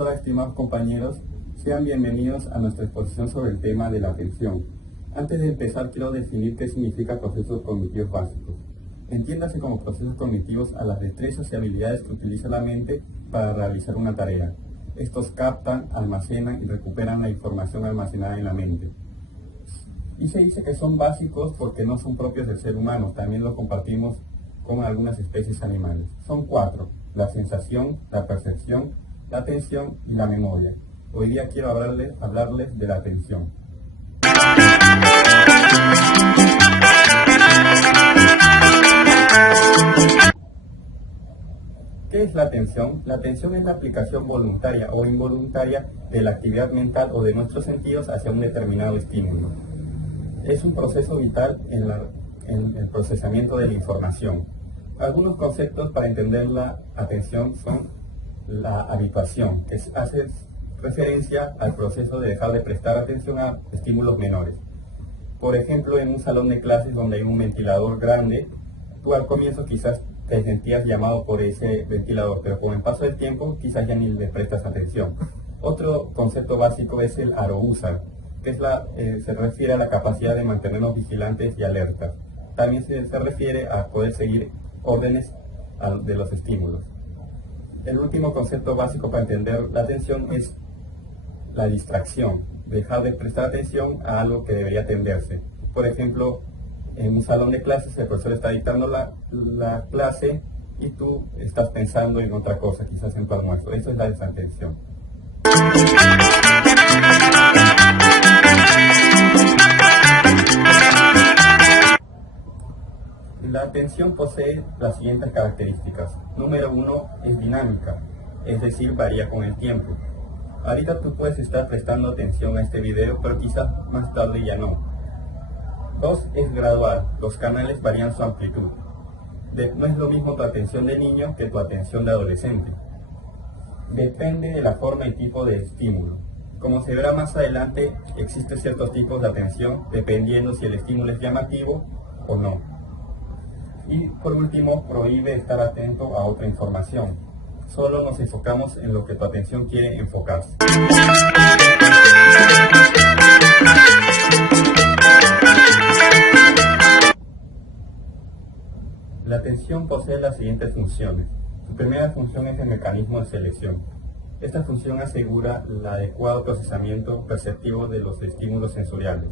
Hola estimados compañeros, sean bienvenidos a nuestra exposición sobre el tema de la atención. Antes de empezar quiero definir qué significa procesos cognitivos básicos. Entiéndase como procesos cognitivos a las destrezas y habilidades que utiliza la mente para realizar una tarea. Estos captan, almacenan y recuperan la información almacenada en la mente. Y se dice que son básicos porque no son propios del ser humano, también los compartimos con algunas especies animales. Son 4: la sensación, la percepción, la atención y la memoria. Hoy día quiero hablarles de la atención. ¿Qué es la atención? La atención es la aplicación voluntaria o involuntaria de la actividad mental o de nuestros sentidos hacia un determinado estímulo. Es un proceso vital en el procesamiento de la información. Algunos conceptos para entender la atención son la habituación, que hace referencia al proceso de dejar de prestar atención a estímulos menores. Por ejemplo, en un salón de clases donde hay un ventilador grande, tú al comienzo quizás te sentías llamado por ese ventilador, pero con el paso del tiempo quizás ya ni le prestas atención. Otro concepto básico es el arousal, que se refiere a la capacidad de mantenernos vigilantes y alertas. También se refiere a poder seguir órdenes de los estímulos. El último concepto básico para entender la atención es la distracción, dejar de prestar atención a algo que debería atenderse. Por ejemplo, en un salón de clases el profesor está dictando la clase y tú estás pensando en otra cosa, quizás en tu almuerzo. Eso es la desatención. La atención posee las siguientes características. Número 1 es dinámica, es decir, varía con el tiempo. Ahorita tú puedes estar prestando atención a este video, pero quizás más tarde ya no. 2 es gradual, los canales varían su amplitud. No es lo mismo tu atención de niño que tu atención de adolescente. Depende de la forma y tipo de estímulo. Como se verá más adelante, existen ciertos tipos de atención dependiendo si el estímulo es llamativo o no. Y por último, prohíbe estar atento a otra información. Solo nos enfocamos en lo que tu atención quiere enfocarse. La atención posee las siguientes funciones. Su primera función es el mecanismo de selección. Esta función asegura el adecuado procesamiento perceptivo de los estímulos sensoriales.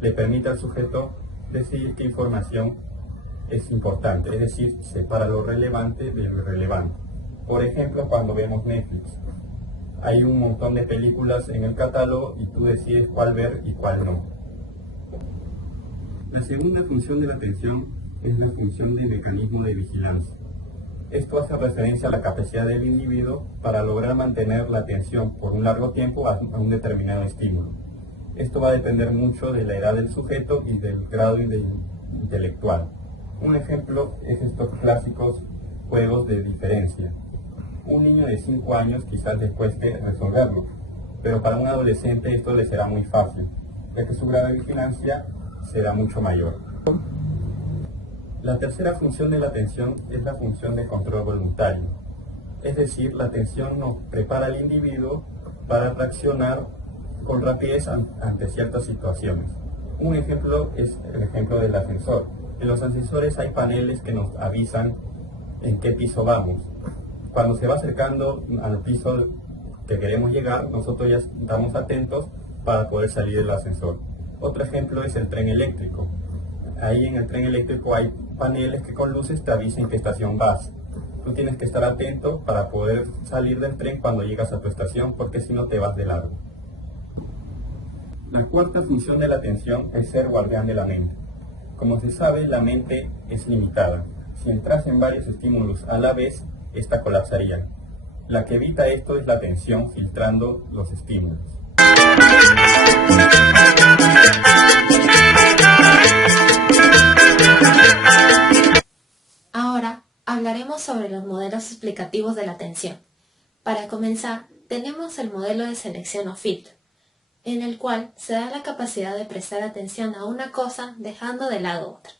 Le permite al sujeto decidir qué información es importante, es decir, separa lo relevante de lo irrelevante. Por ejemplo, cuando vemos Netflix, hay un montón de películas en el catálogo y tú decides cuál ver y cuál no. La segunda función de la atención es la función de mecanismo de vigilancia. Esto hace referencia a la capacidad del individuo para lograr mantener la atención por un largo tiempo a un determinado estímulo. Esto va a depender mucho de la edad del sujeto y del grado intelectual. Un ejemplo es estos clásicos juegos de diferencia. Un niño de 5 años quizás les cueste resolverlo, pero para un adolescente esto le será muy fácil, ya que su grado de vigilancia será mucho mayor. La tercera función de la atención es la función de control voluntario. Es decir, la atención nos prepara al individuo para reaccionar con rapidez ante ciertas situaciones. Un ejemplo es el ejemplo del ascensor. En los ascensores hay paneles que nos avisan en qué piso vamos. Cuando se va acercando al piso que queremos llegar, nosotros ya estamos atentos para poder salir del ascensor. Otro ejemplo es el tren eléctrico. Ahí en el tren eléctrico hay paneles que con luces te avisen en qué estación vas. Tú tienes que estar atento para poder salir del tren cuando llegas a tu estación, porque si no te vas de largo. La cuarta función de la atención es ser guardián de la mente. Como se sabe, la mente es limitada. Si entras en varios estímulos a la vez, esta colapsaría. La que evita esto es la atención filtrando los estímulos. Ahora hablaremos sobre los modelos explicativos de la atención. Para comenzar, tenemos el modelo de selección o filtro, en el cual se da la capacidad de prestar atención a una cosa dejando de lado otra.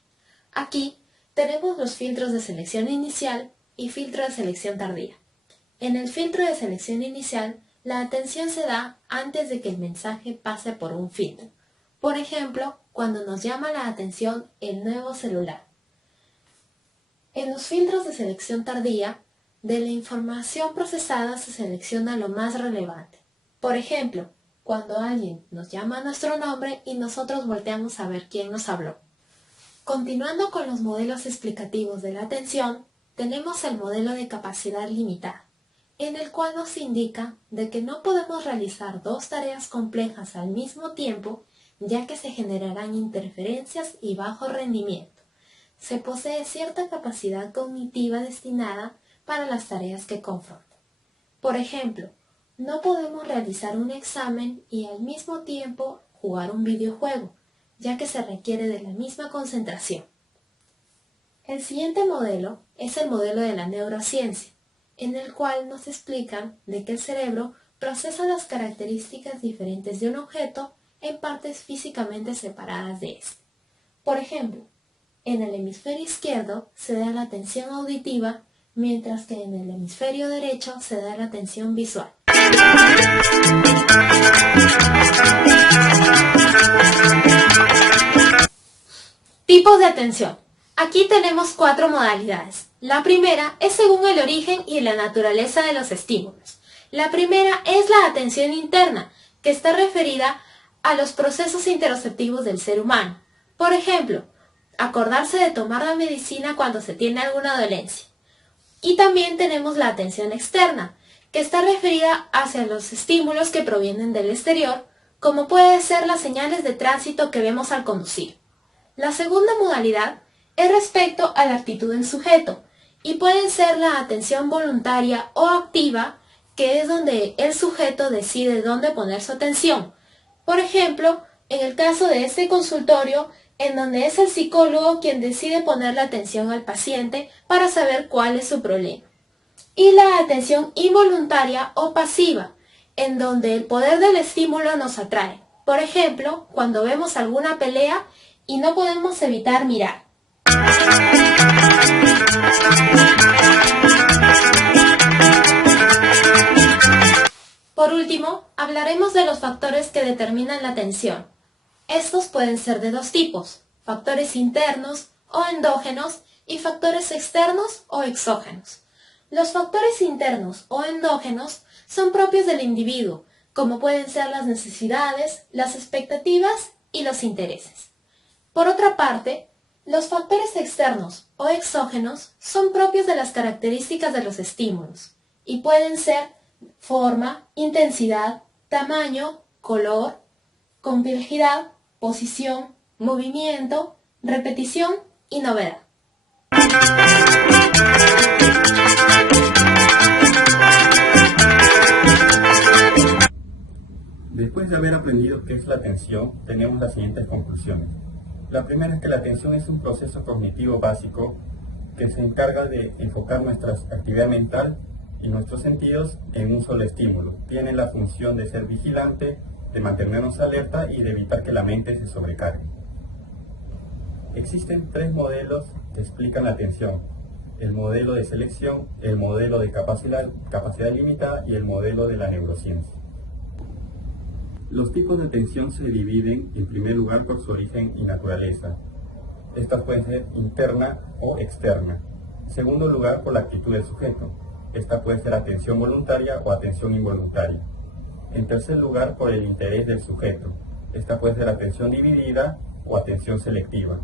Aquí tenemos los filtros de selección inicial y filtro de selección tardía. En el filtro de selección inicial La atención se da antes de que el mensaje pase por un filtro. Por ejemplo, cuando nos llama la atención el nuevo celular. En los filtros de selección tardía, de la información procesada se selecciona lo más relevante. Por ejemplo, cuando alguien nos llama a nuestro nombre y nosotros volteamos a ver quién nos habló. Continuando con los modelos explicativos de la atención, tenemos el modelo de capacidad limitada, en el cual nos indica de que no podemos realizar dos tareas complejas al mismo tiempo, ya que se generarán interferencias y bajo rendimiento. Se posee cierta capacidad cognitiva destinada para las tareas que confrontan. Por ejemplo, no podemos realizar un examen y al mismo tiempo jugar un videojuego, ya que se requiere de la misma concentración. El siguiente modelo es el modelo de la neurociencia, en el cual nos explican de que el cerebro procesa las características diferentes de un objeto en partes físicamente separadas de este. Por ejemplo, en el hemisferio izquierdo se da la atención auditiva, mientras que en el hemisferio derecho se da la atención visual. Tipos de atención. Aquí tenemos 4 modalidades. La primera es según el origen y la naturaleza de los estímulos. La primera es la atención interna, que está referida a los procesos interoceptivos del ser humano. Por ejemplo, acordarse de tomar la medicina cuando se tiene alguna dolencia. Y también tenemos la atención externa, que está referida hacia los estímulos que provienen del exterior, como pueden ser las señales de tránsito que vemos al conducir. La segunda modalidad es respecto a la actitud del sujeto, y puede ser la atención voluntaria o activa, que es donde el sujeto decide dónde poner su atención. Por ejemplo, en el caso de este consultorio, en donde es el psicólogo quien decide poner la atención al paciente para saber cuál es su problema. Y la atención involuntaria o pasiva, en donde el poder del estímulo nos atrae. Por ejemplo, cuando vemos alguna pelea y no podemos evitar mirar. Por último, hablaremos de los factores que determinan la atención. Estos pueden ser de 2 tipos, factores internos o endógenos y factores externos o exógenos. Los factores internos o endógenos son propios del individuo, como pueden ser las necesidades, las expectativas y los intereses. Por otra parte, los factores externos o exógenos son propios de las características de los estímulos y pueden ser forma, intensidad, tamaño, color, complejidad, posición, movimiento, repetición y novedad. Después de haber aprendido qué es la atención, tenemos las siguientes conclusiones. La primera es que la atención es un proceso cognitivo básico que se encarga de enfocar nuestra actividad mental y nuestros sentidos en un solo estímulo. Tiene la función de ser vigilante, de mantenernos alerta y de evitar que la mente se sobrecargue. Existen 3 modelos que explican la atención: el modelo de selección, el modelo de capacidad limitada y el modelo de la neurociencia. Los tipos de atención se dividen en primer lugar por su origen y naturaleza. Estas pueden ser interna o externa. En segundo lugar, por la actitud del sujeto. Esta puede ser atención voluntaria o atención involuntaria. En tercer lugar, por el interés del sujeto. Esta puede ser atención dividida o atención selectiva.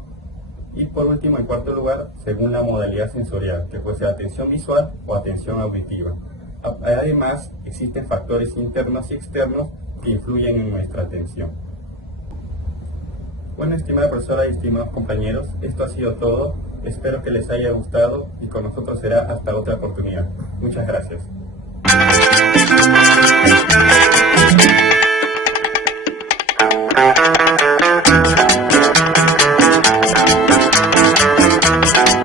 Y por último, en cuarto lugar, según la modalidad sensorial, que puede ser atención visual o atención auditiva. Además, existen factores internos y externos que influyen en nuestra atención. Bueno, estimada profesora y estimados compañeros, esto ha sido todo. Espero que les haya gustado y con nosotros será hasta otra oportunidad. Muchas gracias.